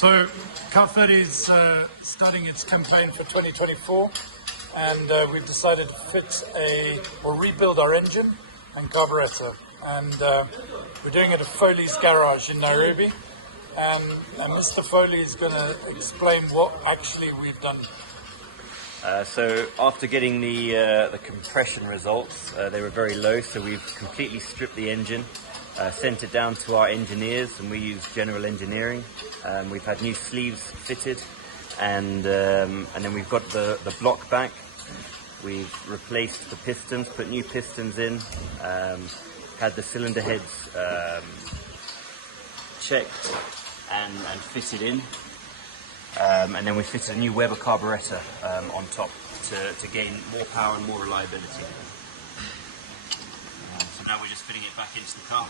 So Car 30 is starting its campaign for 2024, and we've decided to fix or rebuild our engine and carburetor, and we're doing it at Foley's garage in Nairobi, and Mr. Foley is going to explain what actually we've done. So after getting the compression results, they were very low, so we've completely stripped the engine, sent it down to our engineers, and we use general engineering. We've had new sleeves fitted, and then we've got the block back. We've replaced the pistons, put new pistons in, had the cylinder heads checked and fitted in. And then we fitted a new Weber carburetor on top to gain more power and more reliability. So now we're just fitting it back into the car.